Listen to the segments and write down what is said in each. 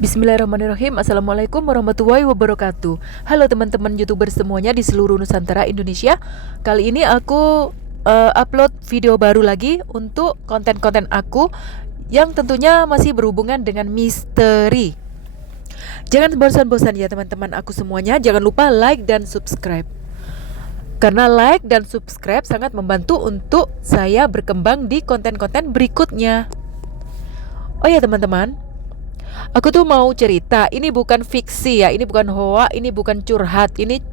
Bismillahirrahmanirrahim. Assalamualaikum warahmatullahi wabarakatuh. Halo teman-teman YouTuber semuanya di seluruh Nusantara Indonesia. Kali ini aku upload video baru lagi untuk konten-konten aku yang tentunya masih berhubungan dengan misteri. Jangan bosan-bosan ya teman-teman aku semuanya. Jangan lupa like dan subscribe. Karena like dan subscribe sangat membantu untuk saya berkembang di konten-konten berikutnya. Oh ya teman-teman, aku tuh mau cerita, ini bukan fiksi ya, ini bukan hoa, ini bukan curhat, ini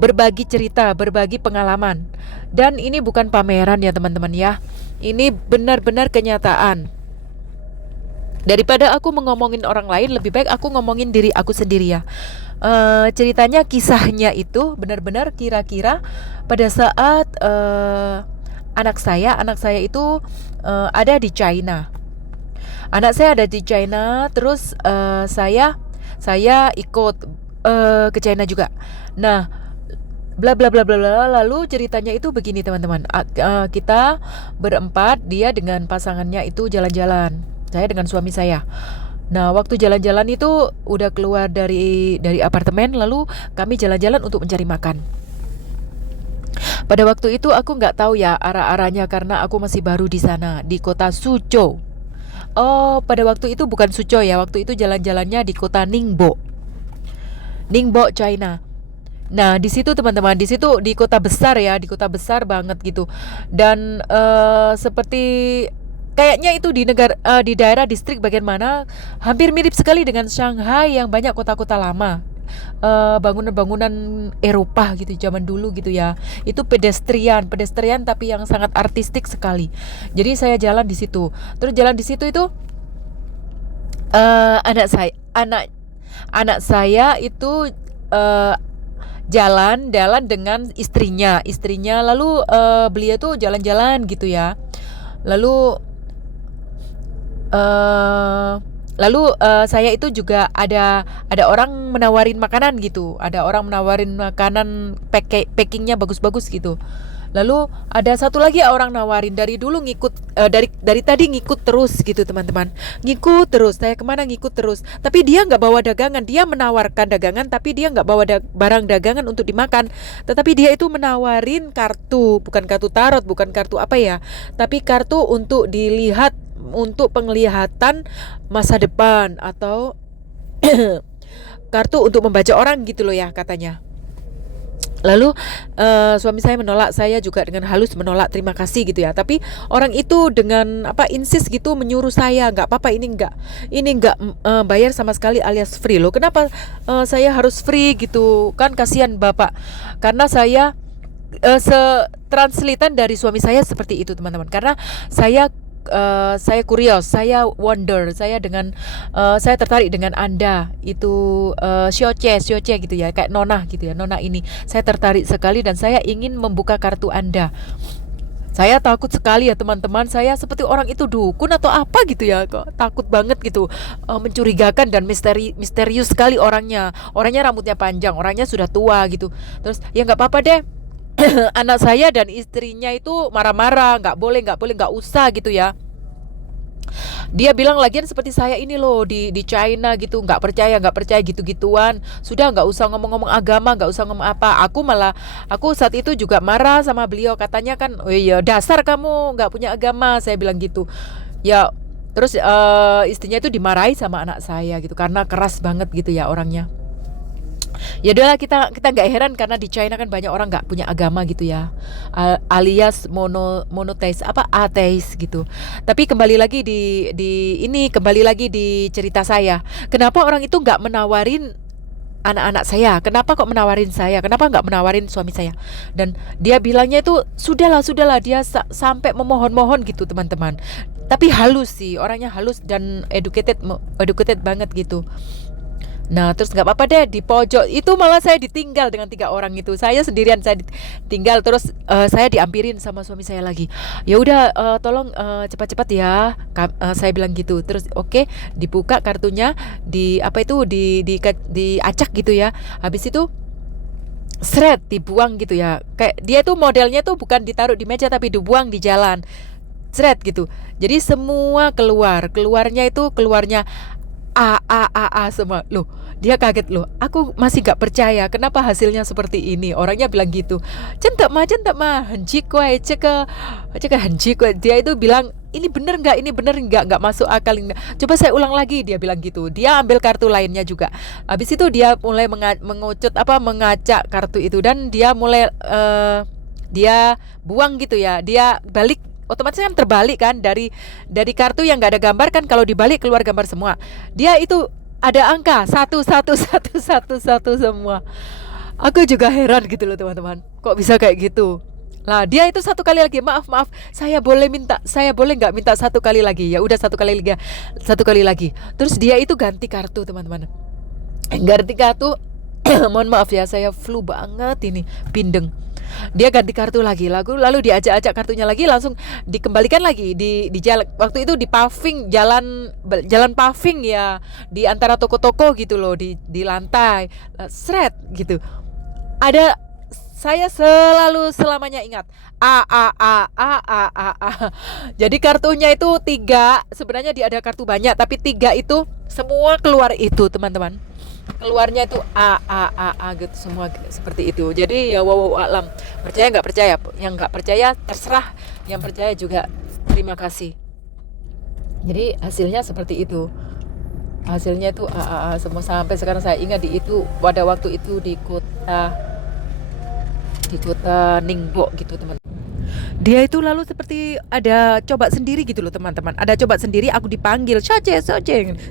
berbagi cerita, berbagi pengalaman. Dan ini bukan pameran ya teman-teman ya. Ini benar-benar kenyataan. Daripada aku ngomongin orang lain, lebih baik aku ngomongin diri aku sendiri ya. Ceritanya, kisahnya itu benar-benar kira-kira pada saat anak saya itu ada di China. Anak saya ada di China, terus saya ikut ke China juga. Nah, bla bla bla bla bla. Lalu ceritanya itu begini teman-teman. Kita berempat, dia dengan pasangannya itu jalan-jalan. Saya dengan suami saya. Nah, waktu jalan-jalan itu udah keluar dari apartemen, lalu kami jalan-jalan untuk mencari makan. Pada waktu itu aku nggak tahu ya arah-arahnya karena aku masih baru di sana, di kota Suzhou. Oh, pada waktu itu bukan Suzhou ya, waktu itu jalan-jalannya di kota Ningbo. Ningbo, China. Nah, di situ teman-teman, di situ di kota besar ya, di kota besar banget gitu. Dan seperti kayaknya itu di daerah distrik bagian mana, hampir mirip sekali dengan Shanghai yang banyak kota-kota lama. Bangunan-bangunan Eropa gitu zaman dulu gitu ya. Itu pedestrian tapi yang sangat artistik sekali. Jadi saya jalan di situ. Terus jalan di situ itu anak saya itu uh, jalan dengan istrinya lalu beliau tuh jalan-jalan gitu ya. Lalu uh, saya itu juga ada orang menawarin makanan gitu, ada orang menawarin makanan packingnya bagus-bagus gitu. Lalu ada satu lagi orang nawarin, dari dulu ngikut, dari tadi ngikut terus gitu teman-teman, ngikut terus, saya kemana ngikut terus. Tapi dia nggak bawa dagangan, dia menawarkan dagangan, tapi dia nggak bawa barang dagangan untuk dimakan. Tetapi dia itu menawarin kartu, bukan kartu tarot, bukan kartu apa ya, tapi kartu untuk dilihat, untuk penglihatan masa depan, atau kartu untuk membaca orang gitu loh ya katanya. Lalu suami saya menolak, saya juga dengan halus menolak, terima kasih gitu ya. Tapi orang itu dengan insist gitu menyuruh saya, nggak apa-apa, ini nggak bayar sama sekali alias free loh. Kenapa saya harus free gitu kan, kasihan bapak. Karena saya translatean dari suami saya seperti itu teman-teman. Karena saya curious, saya wonder, saya tertarik dengan Anda itu, Sioche gitu ya, kayak nona gitu ya, nona ini. Saya tertarik sekali dan saya ingin membuka kartu Anda. Saya takut sekali ya teman-teman, saya seperti orang itu dukun atau apa gitu ya, kok takut banget gitu, mencurigakan dan misterius sekali orangnya. Orangnya rambutnya panjang, orangnya sudah tua gitu. Terus ya nggak apa-apa deh. Anak saya dan istrinya itu marah-marah, nggak boleh, nggak usah gitu ya. Dia bilang lagian seperti saya ini loh di China gitu, nggak percaya gitu-gituan. Sudah nggak usah ngomong-ngomong agama, nggak usah ngomong apa. Aku saat itu juga marah sama beliau, katanya kan, oh iya dasar kamu nggak punya agama, saya bilang gitu. Ya terus istrinya itu dimarahi sama anak saya gitu karena keras banget gitu ya orangnya. Ya udahlah, kita nggak heran karena di China kan banyak orang nggak punya agama gitu ya, alias monoteis, ateis gitu. Tapi kembali lagi di cerita saya, kenapa orang itu nggak menawarin anak-anak saya, kenapa kok menawarin saya, kenapa nggak menawarin suami saya. Dan dia bilangnya itu sudahlah, dia sampai memohon-mohon gitu teman-teman. Tapi halus sih, orangnya halus dan educated banget gitu. Nah terus nggak apa-apa deh, di pojok itu malah saya ditinggal dengan 3 orang itu, saya sendirian, saya ditinggal. Terus saya diampirin sama suami saya lagi. Ya udah, tolong cepat-cepat ya, saya bilang gitu. Terus oke, dibuka kartunya, diacak gitu ya. Habis itu seret dibuang gitu ya, kayak dia tuh modelnya tuh bukan ditaruh di meja tapi dibuang di jalan, seret gitu. Jadi semua keluarnya semua. Loh, dia kaget loh. Aku masih gak percaya kenapa hasilnya seperti ini. Orangnya bilang gitu. Centek mah, henci kue, cek henci kue. Dia itu bilang, ini bener nggak masuk akal. Coba saya ulang lagi, dia bilang gitu. Dia ambil kartu lainnya juga. Habis itu dia mulai mengacak kartu itu, dan dia mulai dia buang gitu ya. Dia balik, otomatis kan terbalik kan, dari kartu yang nggak ada gambar kan, kalau dibalik keluar gambar semua. Dia itu ada angka satu semua. Aku juga heran gitu loh teman-teman, kok bisa kayak gitu. Lah dia itu satu kali lagi, maaf, saya boleh nggak minta satu kali lagi? Ya udah satu kali lagi. Terus dia itu ganti kartu teman-teman, ganti kartu. Mohon maaf ya, saya flu banget ini, pindeng. Dia ganti kartu lagi, lalu diajak-ajak kartunya lagi, langsung dikembalikan lagi di jalan. Waktu itu di paving, jalan paving ya, di antara toko-toko gitu loh, di lantai, seret gitu. Ada, saya selalu selamanya ingat A. Jadi kartunya itu 3. Sebenarnya dia ada kartu banyak, tapi 3 itu semua keluar itu teman-teman. Keluarnya itu A gitu semua, seperti itu. Jadi ya wow alam, percaya nggak percaya, yang nggak percaya terserah, yang percaya juga terima kasih. Jadi hasilnya seperti itu, hasilnya itu semua. Sampai sekarang saya ingat itu pada waktu itu di kota Ningbo gitu teman. Dia itu lalu seperti ada coba sendiri gitu loh teman-teman. Ada coba sendiri, aku dipanggil, Soce,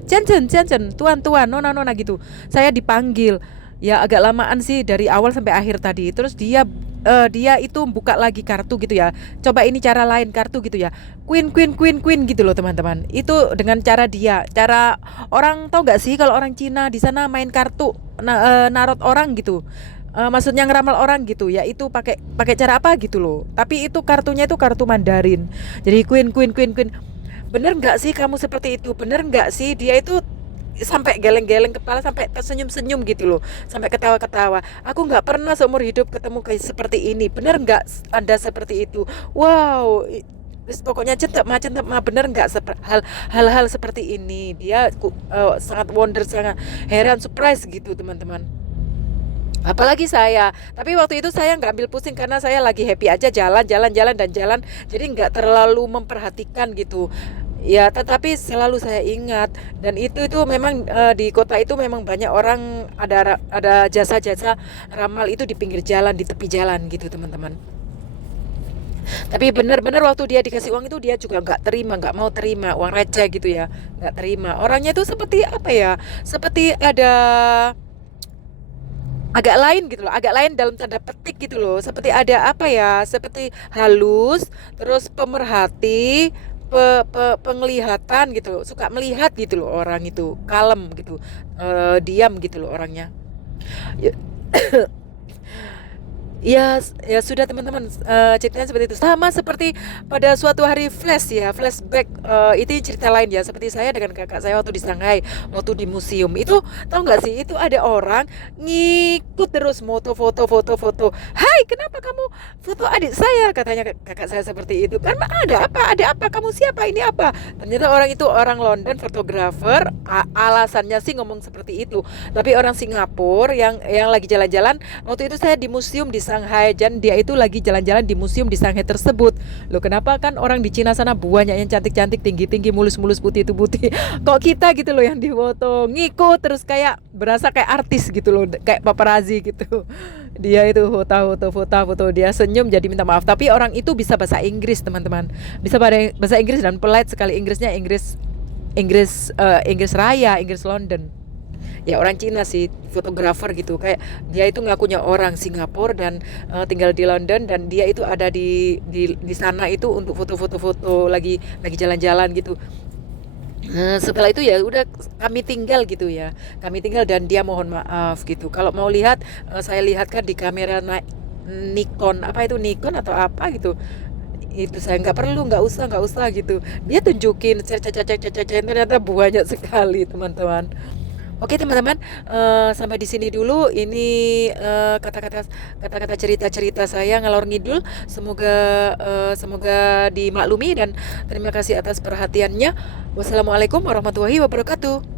Jansen, tuan, nona gitu. Saya dipanggil. Ya agak lamaan sih, dari awal sampai akhir tadi. Terus dia itu buka lagi kartu gitu ya. Coba ini cara lain kartu gitu ya. Queen gitu loh teman-teman. Itu dengan cara orang, tahu nggak sih kalau orang Cina di sana main kartu narot orang gitu. Maksudnya ngeramal orang gitu ya, itu pakai cara apa gitu loh. Tapi itu kartunya itu kartu Mandarin. Jadi queen. Bener nggak sih kamu seperti itu? Bener nggak sih dia itu sampai geleng-geleng kepala, sampai tersenyum-senyum gitu loh, sampai ketawa-ketawa. Aku nggak pernah seumur hidup ketemu kayak seperti ini. Bener nggak Anda seperti itu? Wow. Pokoknya centek mah bener nggak hal-hal seperti ini. Dia sangat wonder, sangat heran, surprise gitu teman-teman. Apalagi saya, tapi waktu itu saya nggak ambil pusing karena saya lagi happy aja, jalan, jadi nggak terlalu memperhatikan gitu. Ya, tetapi selalu saya ingat, dan itu memang di kota itu memang banyak orang, ada jasa-jasa ramal itu di pinggir jalan, di tepi jalan gitu teman-teman. Tapi benar-benar waktu dia dikasih uang itu dia juga nggak mau terima uang receh gitu ya, nggak terima. Orangnya itu seperti apa ya? Seperti ada agak lain gitu loh, agak lain dalam tanda petik gitu loh, seperti ada apa ya, seperti halus, terus pemerhati, penglihatan gitu loh, suka melihat gitu loh, orang itu kalem gitu, diam gitu loh orangnya. Ya, ya sudah teman-teman, ceritanya seperti itu, sama seperti pada suatu hari flashback. Itu cerita lain ya, seperti saya dengan kakak saya waktu di Shanghai, waktu di museum itu, tahu nggak sih, itu ada orang ngikut terus foto. Hai, kenapa kamu foto adik saya, katanya kakak saya seperti itu. Karena ada apa, kamu siapa, ini apa. Ternyata orang itu orang London, fotografer. Alasannya sih ngomong seperti itu, tapi orang Singapura yang lagi jalan-jalan. Waktu itu saya di museum di Shanghai, dan dia itu lagi jalan-jalan di museum di Shanghai tersebut. Loh, kenapa kan orang di Cina sana banyak yang cantik-cantik, tinggi-tinggi, mulus-mulus, putih-putih. Kok kita gitu loh yang difoto ngikut terus, kayak berasa kayak artis gitu loh, kayak paparazzi gitu. Dia itu foto, dia senyum jadi minta maaf. Tapi orang itu bisa bahasa Inggris teman-teman, bisa bahasa Inggris, dan polite sekali Inggrisnya, Inggris Raya, Inggris London. Ya orang Cina sih, fotografer gitu, kayak dia itu ngakunya orang Singapura dan tinggal di London, dan dia itu ada di sana itu untuk foto lagi jalan-jalan gitu. Setelah itu ya udah kami tinggal gitu ya, dan dia mohon maaf gitu. Kalau mau lihat, saya lihatkan di kamera Nikon atau apa gitu. Itu saya nggak usah gitu. Dia tunjukin, ternyata banyak sekali teman-teman. Oke teman-teman, sampai di sini dulu. Ini kata-kata cerita saya ngalor ngidul. Semoga dimaklumi, dan terima kasih atas perhatiannya. Wassalamualaikum warahmatullahi wabarakatuh.